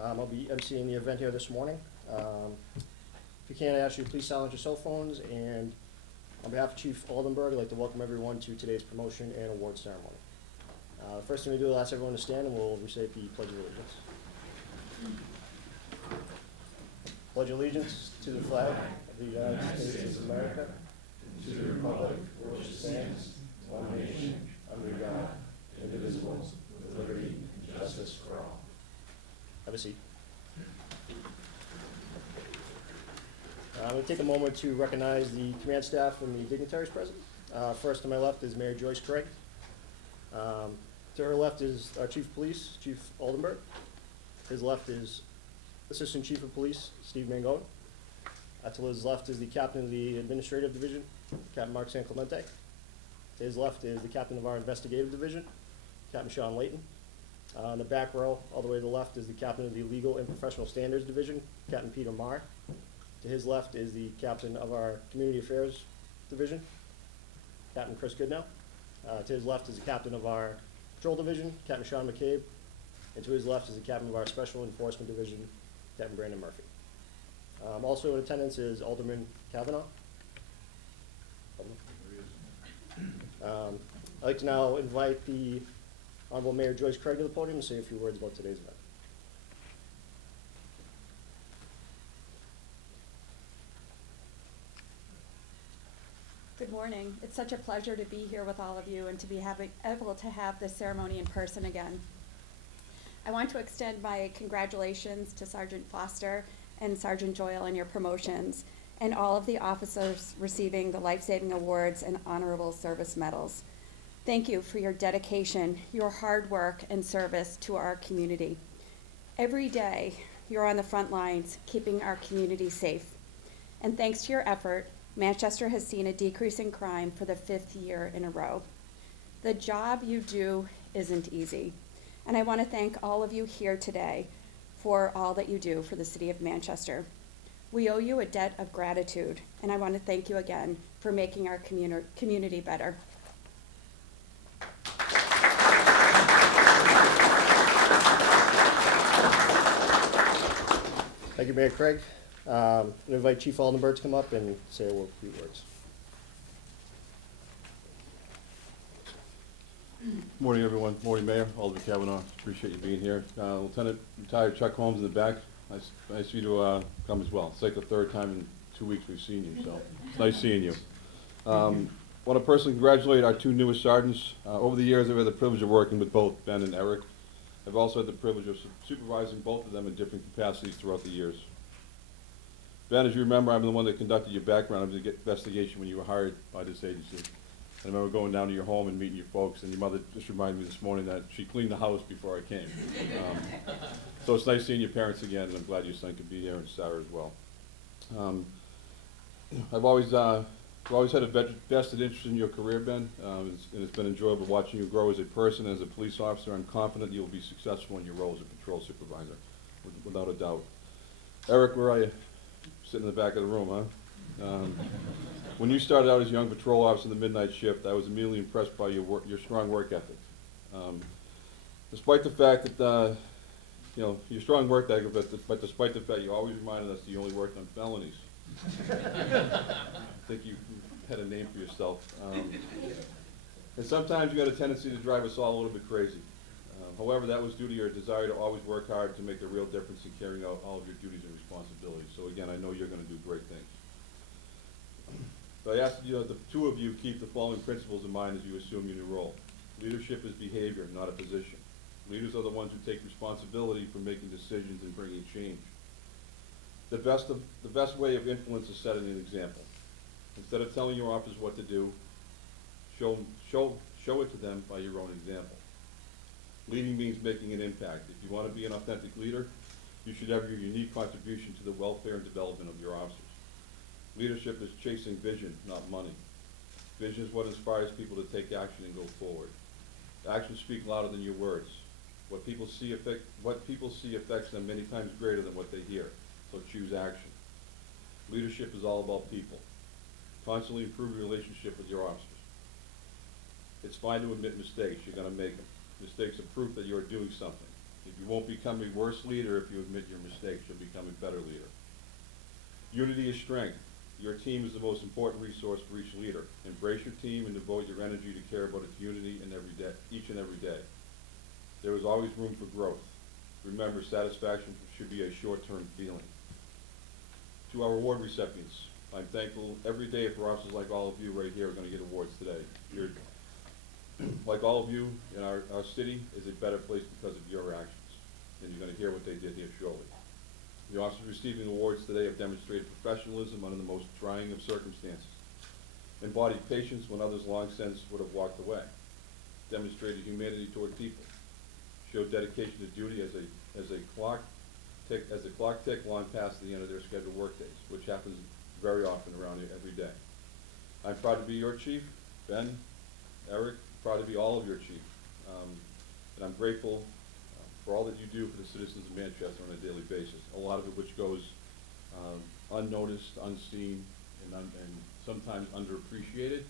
I'll be emceeing the event here this morning. If you can, I ask you to please silence your cell phones, and on behalf of Chief Oldenburg, I'd like to welcome everyone to today's promotion and award ceremony. The first thing we do is ask everyone to stand and we'll recite the Pledge of Allegiance. Pledge allegiance to the flag of the United States of America, to the republic for which it stands, one nation, under God, indivisible, with liberty and justice for all. Have a seat. I'm going to take a moment to recognize the command staff and the dignitaries present. First to my left is Mayor Joyce Craig. To her left is our Chief of Police, Chief Oldenburg. His left is Assistant Chief of Police, Steve Mangone. To his left is the Captain of the Administrative Division, Captain Mark San Clemente. To his left is the Captain of our Investigative Division, Captain Sean Layton. On the back row, all the way to the left, is the Captain of the Legal and Professional Standards Division, Captain Peter Marr. To his left is the Captain of our Community Affairs Division, Captain Chris Goodnow. To his left is the Captain of our Patrol Division, Captain Sean McCabe. And to his left is the Captain of our Special Enforcement Division, Captain Brandon Murphy. Also in attendance is Alderman Kavanaugh. I'd like to now invite the Honorable Mayor Joyce Craig to the podium to say a few words about today's event. Good morning. It's such a pleasure to be here with all of you and to be able to have this ceremony in person again. I want to extend my congratulations to Sergeant Foster and Sergeant Doyle on your promotions, and all of the officers receiving the life-saving awards and honorable service medals. Thank you for your dedication, your hard work, and service to our community. Every day, you're on the front lines, keeping our community safe. And thanks to your effort, Manchester has seen a decrease in crime for the 5th year in a row. The job you do isn't easy, and I want to thank all of you here today for all that you do for the city of Manchester. We owe you a debt of gratitude, and I want to thank you again for making our community better. Thank you, Mayor Craig. I invite Chief Oldenburg to come up and say a few words. Morning, everyone. Morning, Mayor. Alderman Kavanaugh. Appreciate you being here. Lieutenant retired Chuck Holmes in the back. Nice for you to come as well. It's like the 3rd time in 2 weeks we've seen you, so it's nice seeing you. Want to personally congratulate our 2 newest sergeants. Over the years, I've had the privilege of working with both Ben and Eric. I've also had the privilege of supervising both of them in different capacities throughout the years. Ben, as you remember, I'm the one that conducted your background investigation when you were hired by this agency. I remember going down to your home and meeting your folks, and your mother just reminded me this morning that she cleaned the house before I came. So it's nice seeing your parents again, and I'm glad your son could be here, and Sarah as well. I've always had a vested interest in your career, Ben, and it's been enjoyable watching you grow as a person, as a police officer. I'm confident you'll be successful in your role as a patrol supervisor, without a doubt. Eric, where are you? Sitting in the back of the room, huh? When you started out as a young patrol officer in the midnight shift, I was immediately impressed by your strong work ethic. Despite the fact that, your strong work ethic, but despite the fact you always reminded us that you only worked on felonies. I think you had a name for yourself. And sometimes you got a tendency to drive us all a little bit crazy. However, that was due to your desire to always work hard to make a real difference in carrying out all of your duties and responsibilities. So again, I know you're going to do great things. So I ask the 2 of you keep the following principles in mind as you assume your new role. Leadership is behavior, not a position. Leaders are the ones who take responsibility for making decisions and bringing change. The best way of influence is setting an example. Instead of telling your officers what to do, show it to them by your own example. Leading means making an impact. If you want to be an authentic leader, you should have your unique contribution to the welfare and development of your officers. Leadership is chasing vision, not money. Vision is what inspires people to take action and go forward. Actions speak louder than your words. What people see affects them many times greater than what they hear, so choose action. Leadership is all about people. Constantly improve your relationship with your officers. It's fine to admit mistakes. You're going to make them. Mistakes are proof that you're doing something. You won't become a worse leader if you admit your mistakes. You'll become a better leader. Unity is strength. Your team is the most important resource for each leader. Embrace your team and devote your energy to care about its unity each and every day. There is always room for growth. Remember, satisfaction should be a short-term feeling. To our award recipients, I'm thankful every day for officers like all of you right here are going to get awards today. You're, like all of you in our city is a better place because of your actions. And you're going to hear what they did here shortly. The officers receiving awards today have demonstrated professionalism under the most trying of circumstances, embodied patience when others long since would have walked away, demonstrated humanity toward people, showed dedication to duty as the clock ticked long past the end of their scheduled workdays, which happens very often around here every day. I'm proud to be your chief, Ben, Eric, proud to be all of your chief, and I'm grateful for all that you do for the citizens of Manchester on a daily basis, a lot of it which goes unnoticed, unseen, and sometimes underappreciated,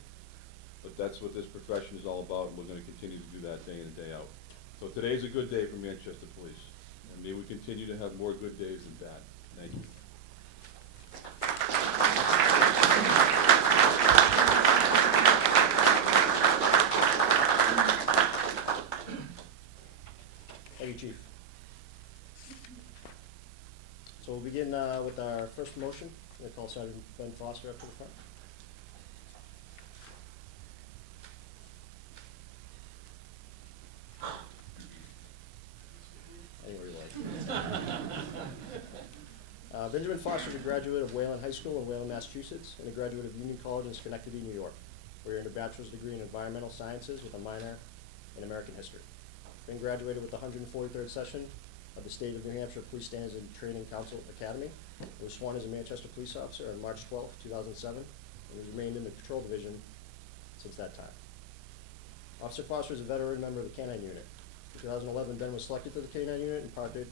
but that's what this profession is all about, and we're going to continue to do that day in and day out. So today's a good day for Manchester Police, and may we continue to have more good days than bad. Thank you. Thank you, Chief. So we'll begin with our first motion. We'll call Sergeant Ben Foster up to the front. Anywhere you like. Benjamin Foster is a graduate of Wayland High School in Wayland, Massachusetts, and a graduate of Union College in Schenectady, New York, where he earned a bachelor's degree in environmental sciences with a minor in American history. Ben graduated with the 143rd session of the State of New Hampshire Police Standards and Training Council Academy. He was sworn as a Manchester police officer on March 12, 2007, and has remained in the patrol division since that time. Officer Foster is a veteran member of the Canine Unit. In 2011, Ben was selected to the Canine Unit and partnered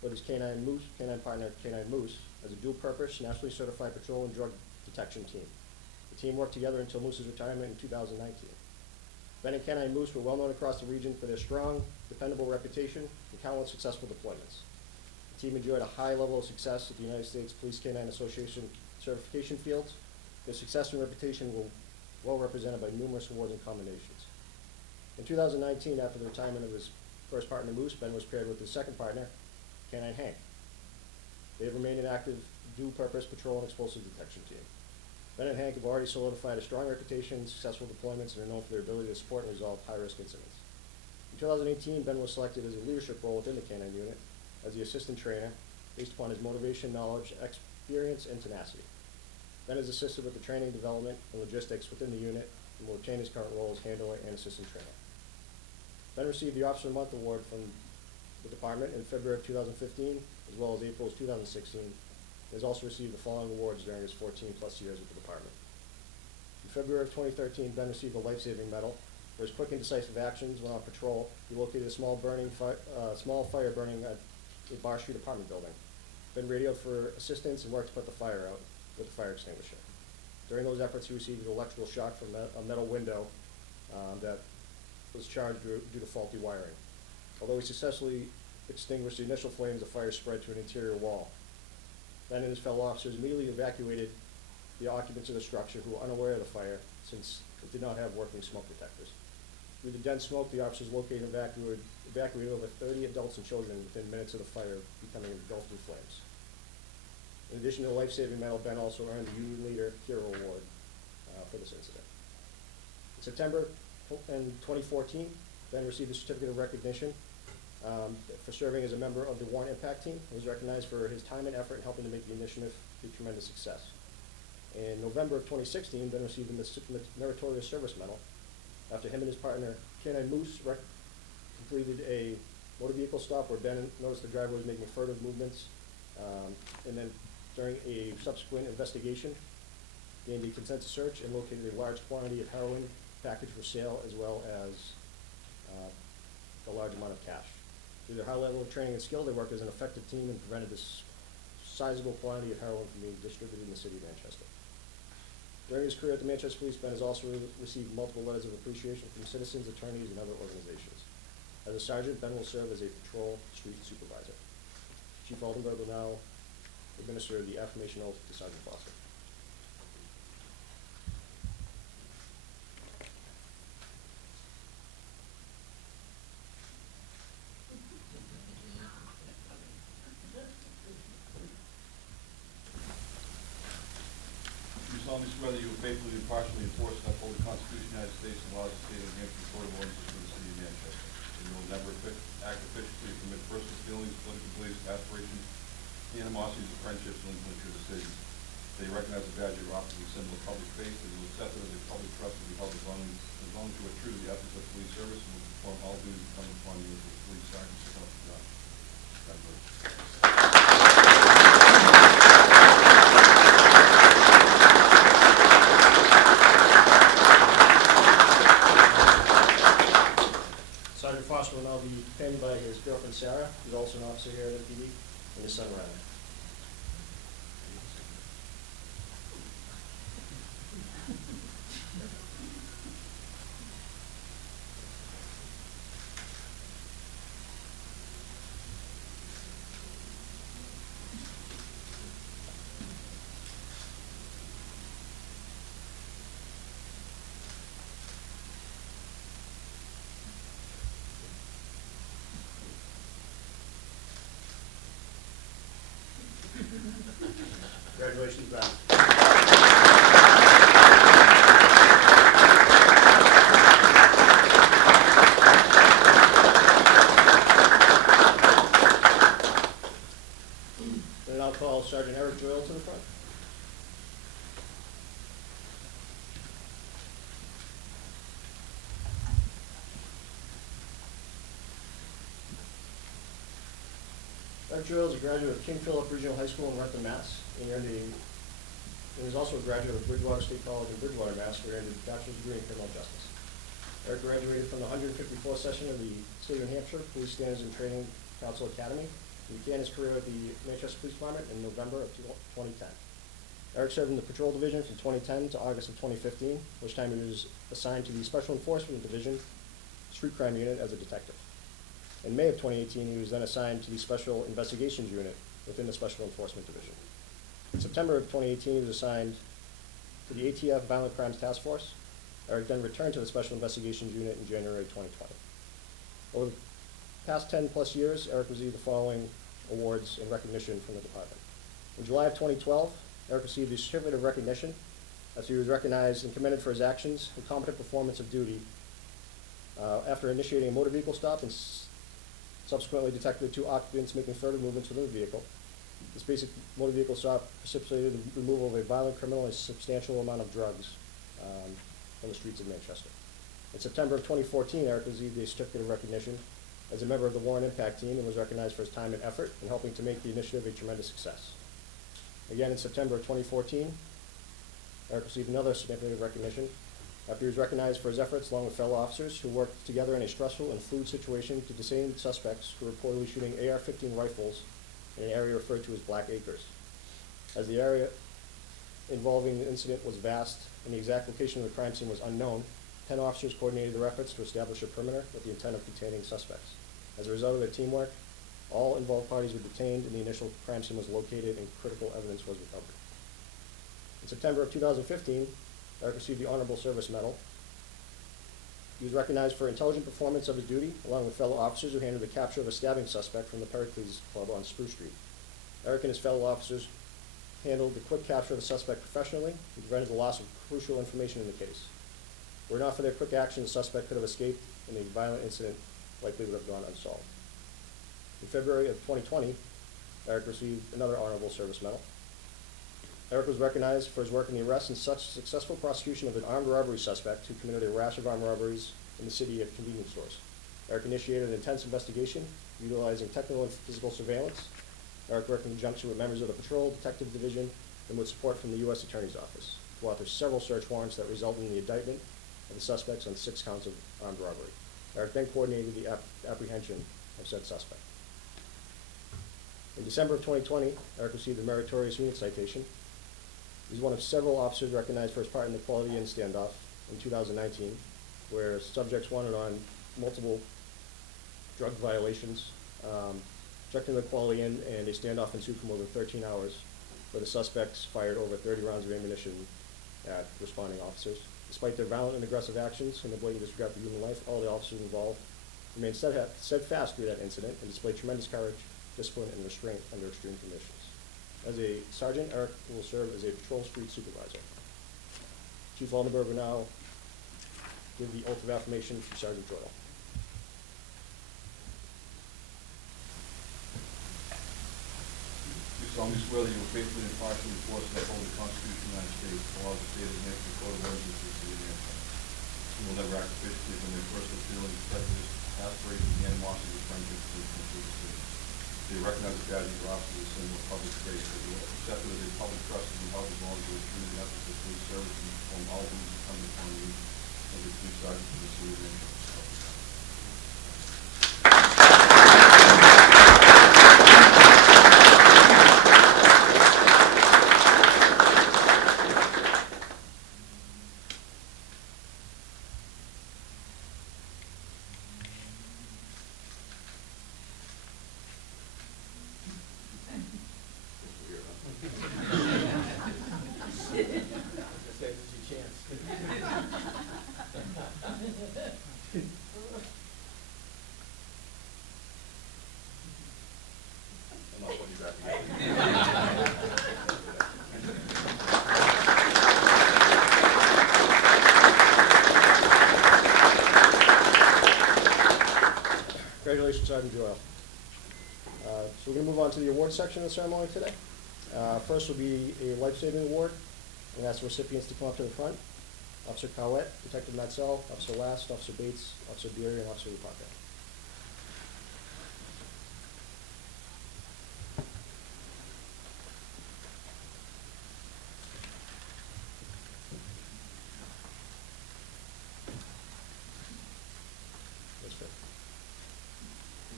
with his canine partner, Canine Moose, as a dual-purpose, nationally certified patrol and drug detection team. The team worked together until Moose's retirement in 2019. Ben and Canine Moose were well known across the region for their strong, dependable reputation and countless successful deployments. The team enjoyed a high level of success at the United States Police Canine Association certification fields. Their success and reputation were well represented by numerous awards and commendations. In 2019, after the retirement of his first partner Moose, Ben was paired with his second partner, Canine Hank. They have remained an active dual-purpose patrol and explosive detection team. Ben and Hank have already solidified a strong reputation, successful deployments, and are known for their ability to support and resolve high-risk incidents. In 2018, Ben was selected as a leadership role within the Canine Unit as the assistant trainer based upon his motivation, knowledge, experience, and tenacity. Ben has assisted with the training, development, and logistics within the unit and will retain his current role as handler and assistant trainer. Ben received the Officer of the Month award from the department in February of 2015, as well as April's 2016. He has also received the following awards during his 14-plus years with the department. In February of 2013, Ben received a life-saving medal for his quick and decisive actions when on patrol. He located a small fire burning at a Bar Street apartment building. Ben radioed for assistance and worked to put the fire out with a fire extinguisher. During those efforts, he received an electrical shock from a metal window that was charged due to faulty wiring. Although he successfully extinguished the initial flames, the fire spread to an interior wall. Ben and his fellow officers immediately evacuated the occupants of the structure who were unaware of the fire since it did not have working smoke detectors. Through the dense smoke, the officers located and evacuated over 30 adults and children within minutes of the fire becoming engulfed in flames. In addition to the life-saving medal, Ben also earned the Union Leader Hero Award for this incident. In September 2014, Ben received a certificate of recognition for serving as a member of the Warrant Impact Team. He was recognized for his time and effort in helping to make the initiative a tremendous success. In November of 2016, Ben received the Meritorious Service Medal after him and his partner, Canine Moose, completed a motor vehicle stop where Ben noticed the driver was making furtive movements, and then during a subsequent investigation, gained a consensus search and located a large quantity of heroin packaged for sale, as well as a large amount of cash. Through their high level of training and skill, they worked as an effective team and prevented this sizable quantity of heroin from being distributed in the city of Manchester. During his career at the Manchester Police, Ben has also received multiple letters of appreciation from citizens, attorneys, and other organizations. As a sergeant, Ben will serve as a patrol street supervisor. Chief Oldenburg will now administer the affirmation oath to Sergeant Foster. Do you solemnly swear that you will faithfully, impartially enforce and uphold the Constitution of the United States and laws of the state of New Hampshire and code of ordinances for the city of Manchester? And you will never act officiously, commit personal feelings, political beliefs, aspirations, animosities, or friendships linked with your decisions. That you recognize the badge of your office as a symbol of public faith, that you will accept it as a public trust to be held as long as you are true to the ethics of police service and will perform all duties incumbent upon you as a police sergeant. So help you God. Congratulations. Sergeant Foster will now be pinned by his girlfriend Sarah, who's also an officer here at MPD, and his son Ryan. Congratulations, Ben. And I'll call Sgt Eric Doyle to the front. Eric Doyle is a graduate of King Philip Regional High School in Rentham, Mass. And is also a graduate of Bridgewater State College in Bridgewater, Mass., where he earned a bachelor's degree in criminal justice. Eric graduated from the 154th session of the State of New Hampshire Police Standards and Training Council Academy. He began his career at the Manchester Police Department in November of 2010. Eric served in the Patrol Division from 2010 to August of 2015, which time he was assigned to the Special Enforcement Division Street Crime Unit as a detective. In May of 2018, he was then assigned to the Special Investigations Unit within the Special Enforcement Division. In September of 2018, he was assigned to the ATF Violent Crimes Task Force. Eric then returned to the Special Investigations Unit in January 2020. Over the past 10 plus years, Eric received the following awards in recognition from the department. In July of 2012, Eric received the Certificate of Recognition as he was recognized and commended for his actions and competent performance of duty after initiating a motor vehicle stop and subsequently detected 2 occupants making further movements within the vehicle. This basic motor vehicle stop precipitated the removal of a violent criminal and a substantial amount of drugs from the streets of Manchester. In September of 2014, Eric received a Certificate of Recognition as a member of the War and Impact Team and was recognized for his time and effort in helping to make the initiative a tremendous success. Again, in September of 2014, Eric received another Certificate of Recognition after he was recognized for his efforts along with fellow officers who worked together in a stressful and fluid situation to detain suspects who were reportedly shooting AR-15 rifles in an area referred to as Black Acres. As the area involving the incident was vast and the exact location of the crime scene was unknown, 10 officers coordinated their efforts to establish a perimeter with the intent of containing suspects. As a result of their teamwork, all involved parties were detained and the initial crime scene was located and critical evidence was recovered. In September of 2015, Eric received the Honorable Service Medal. He was recognized for intelligent performance of his duty, along with fellow officers who handled the capture of a stabbing suspect from the Pericles Club on Spruce Street. Eric and his fellow officers handled the quick capture of the suspect professionally and prevented the loss of crucial information in the case. Were it not for their quick action, the suspect could have escaped and a violent incident likely would have gone unsolved. In February of 2020, Eric received another Honorable Service Medal. Eric was recognized for his work in the arrest and such successful prosecution of an armed robbery suspect who committed a rash of armed robberies in the city of convenience stores. Eric initiated an intense investigation utilizing technical and physical surveillance. Eric worked in conjunction with members of the Patrol Detective Division and with support from the U.S. Attorney's Office to author several search warrants that resulted in the indictment of the suspects on 6 counts of armed robbery. Eric then coordinated the apprehension of said suspect. In December of 2020, Eric received a meritorious unit citation. He was one of several officers recognized for his part in the Quality Inn standoff in 2019, where subjects wanted on multiple drug violations, checked in the quality inn, and a standoff ensued for more than 13 hours, where the suspects fired over 30 rounds of ammunition at responding officers. Despite their violent and aggressive actions and the blatant disregard for human life, all the officers involved remained steadfast through that incident and displayed tremendous courage, discipline, and restraint under extreme conditions. As a sergeant, Eric will serve as a patrol street supervisor. Chief Aldenberg will now give the oath of affirmation to Sergeant Doyle. You solemnly swear that you will faithfully and impartially enforce and uphold the Constitution of the United States, the laws of the state of New Hampshire, the code of ordinances of the city of New Hampshire. You will never act officiously from their personal feelings, prejudice, aspirations, and animosity of friendship to the country of the city. They recognize the value of your office as a symbol of public grace, that you will accept it as a public trust and be held as long as you are true to the ethics of police service and perform all duties incumbent upon you as a police sergeant for the city of New Hampshire. Congratulations, Sergeant Doyle. So we're going to move on to the award section of the ceremony today. First will be a life-saving award, and that's recipients to come up to the front. Officer Cowett, Detective Matzel, Officer Last, Officer Bates, Officer Beery, and Officer Lupaka. That's fair.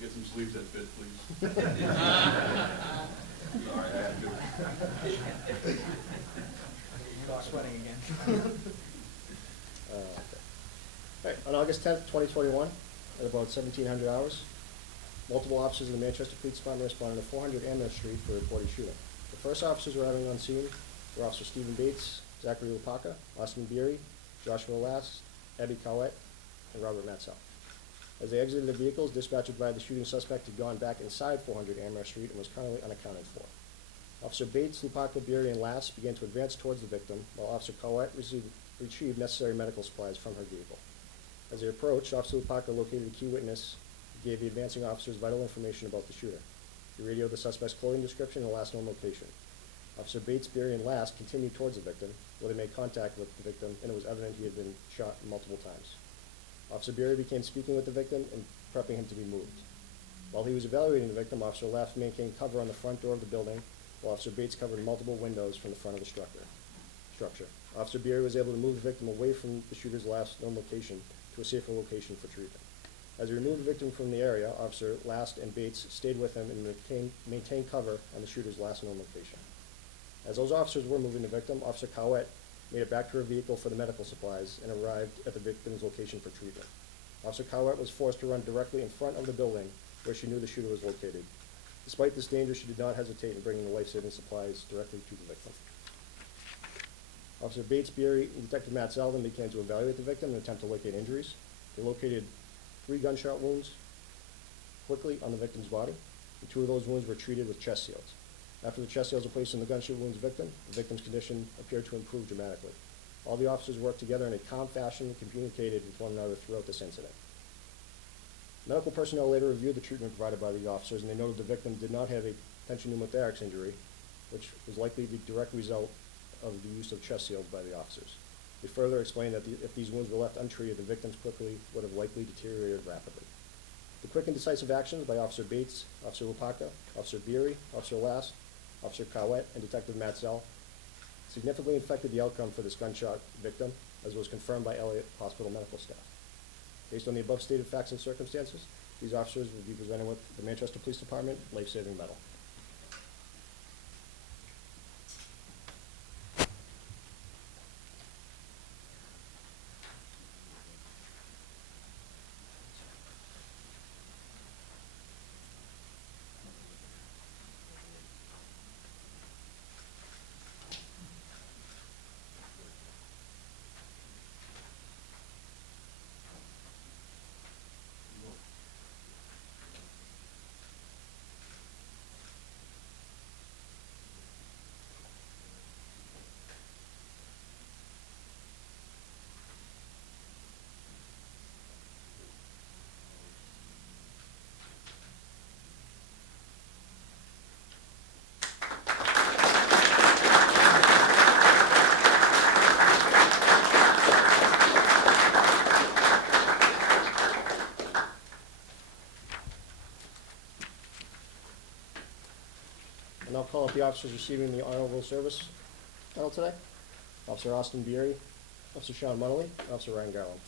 Get some sleeves that fit, please. Sorry, I had to. Start sweating again. Okay. All right, on August 10th, 2021, at about 1700 hours, multiple officers of the Manchester Police Department responded to 400 Amherst Street for a reported shooting. The first officers arriving on scene were Officer Stephen Bates, Zachary Lupaka, Austin Beery, Joshua Last, Abby Cowett, and Robert Matzel. As they exited the vehicles, dispatch advised the shooting suspect had gone back inside 400 Amherst Street and was currently unaccounted for. Officer Bates, Lupaka, Beery, and Last began to advance towards the victim, while Officer Cowett retrieved necessary medical supplies from her vehicle. As they approached, Officer Lupaka located a key witness who gave the advancing officers vital information about the shooter. He radioed the suspect's clothing description and last known location. Officer Bates, Beery, and Last continued towards the victim, where they made contact with the victim, and it was evident he had been shot multiple times. Officer Beery began speaking with the victim and prepping him to be moved. While he was evaluating the victim, Officer Last maintained cover on the front door of the building, while Officer Bates covered multiple windows from the front of the structure. Officer Beery was able to move the victim away from the shooter's last known location to a safer location for treatment. As he removed the victim from the area, Officer Last and Bates stayed with him and maintained cover on the shooter's last known location. As those officers were moving the victim, Officer Cowett made it back to her vehicle for the medical supplies and arrived at the victim's location for treatment. Officer Cowett was forced to run directly in front of the building where she knew the shooter was located. Despite this danger, she did not hesitate in bringing the life-saving supplies directly to the victim. Officer Bates, Beery, and Detective Matt Selden began to evaluate the victim and attempt to locate injuries. They located 3 gunshot wounds quickly on the victim's body, and 2 of those wounds were treated with chest seals. After the chest seals were placed on the gunshot wounds victim, the victim's condition appeared to improve dramatically. All the officers worked together in a calm fashion and communicated with one another throughout this incident. Medical personnel later reviewed the treatment provided by the officers, and they noted the victim did not have a tension pneumothorax injury, which was likely the direct result of the use of chest seals by the officers. They further explained that if these wounds were left untreated, the victims quickly would have likely deteriorated rapidly. The quick and decisive actions by Officer Bates, Officer Lupaka, Officer Beery, Officer Last, Officer Cowett, and Detective Matzel significantly affected the outcome for this gunshot victim, as was confirmed by Elliott Hospital medical staff. Based on the above stated facts and circumstances, these officers will be presented with the Manchester Police Department Life-Saving Medal. And I'll call up the officers receiving the honorable service medal today. Officer Austin Beery, Officer Sean Munnelly, Officer Ryan Garland.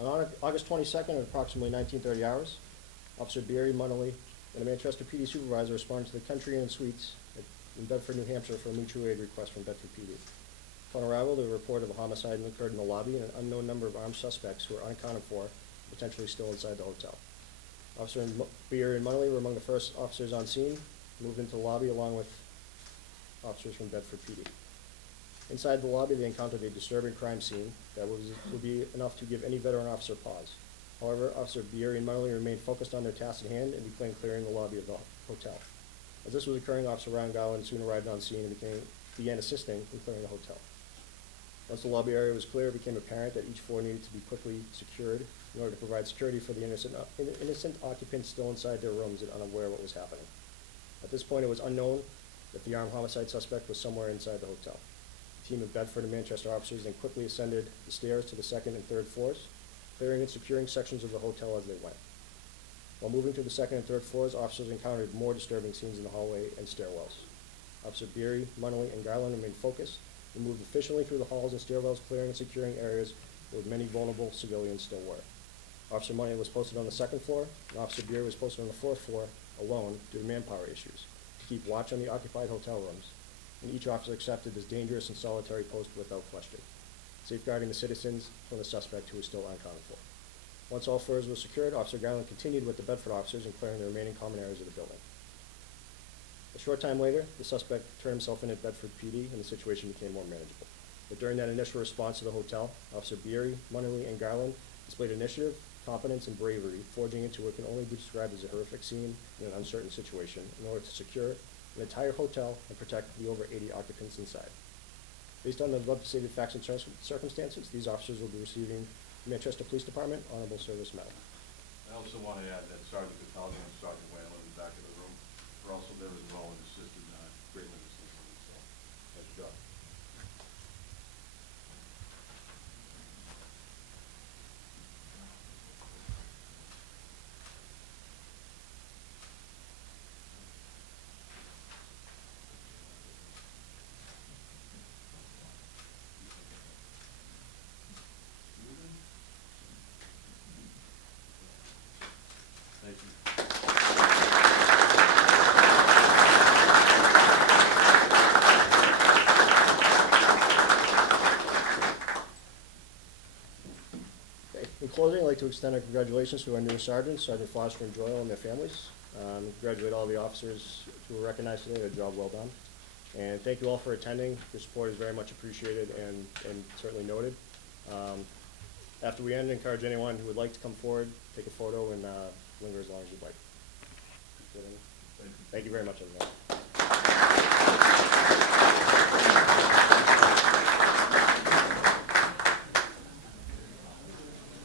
On August 22nd at approximately 19:30 hours, Officer Beery, Munnelly, and a Manchester PD supervisor responded to the Country Inn Suites in Bedford, New Hampshire for a mutual aid request from Bedford PD. Upon arrival, the report of a homicide occurred in the lobby and an unknown number of armed suspects who were unaccounted for, potentially still inside the hotel. Officer Beery and Munnelly were among the first officers on scene, moved into the lobby along with officers from Bedford PD. Inside the lobby, they encountered a disturbing crime scene that would be enough to give any veteran officer pause. However, Officer Beery and Munnelly remained focused on their task at hand and began clearing the lobby of the hotel. As this was occurring, Officer Ryan Garland soon arrived on scene and began assisting in clearing the hotel. Once the lobby area was clear, it became apparent that each floor needed to be quickly secured in order to provide security for the innocent occupants still inside their rooms and unaware of what was happening. At this point, it was unknown if the armed homicide suspect was somewhere inside the hotel. A team of Bedford and Manchester officers then quickly ascended the stairs to the second and third floors, clearing and securing sections of the hotel as they went. While moving to the second and third floors, officers encountered more disturbing scenes in the hallway and stairwells. Officer Beery, Munnelly, and Garland remained focused and moved efficiently through the halls and stairwells, clearing and securing areas where many vulnerable civilians still were. Officer Munnelly was posted on the second floor, and Officer Beery was posted on the fourth floor alone due to manpower issues, to keep watch on the occupied hotel rooms, and each officer accepted this dangerous and solitary post without question, safeguarding the citizens from the suspect who was still unaccounted for. Once all floors were secured, Officer Garland continued with the Bedford officers in clearing the remaining common areas of the building. A short time later, the suspect turned himself in at Bedford PD, and the situation became more manageable. But during that initial response to the hotel, Officer Beery, Munnelly, and Garland displayed initiative, competence, and bravery, forging into what can only be described as a horrific scene in an uncertain situation in order to secure an entire hotel and protect the over 80 occupants inside. Based on the above-stated facts and circumstances, these officers will be receiving the Manchester Police Department Honorable Service Medal. I also want to add that Sergeant Cataldo and Sergeant Whalen in the back of the room were also there as well and assisted greatly in this incident, so nice job. Thank you. Okay. In closing, I'd like to extend our congratulations to our new sergeants, Sergeant Foster and Doyle, and their families. Congratulate all the officers who were recognized today. A job well done. And thank you all for attending. Your support is very much appreciated and certainly noted. After we end, encourage anyone who would like to come forward, take a photo, and linger as long as you'd like. Thank you. Thank you very much, everyone.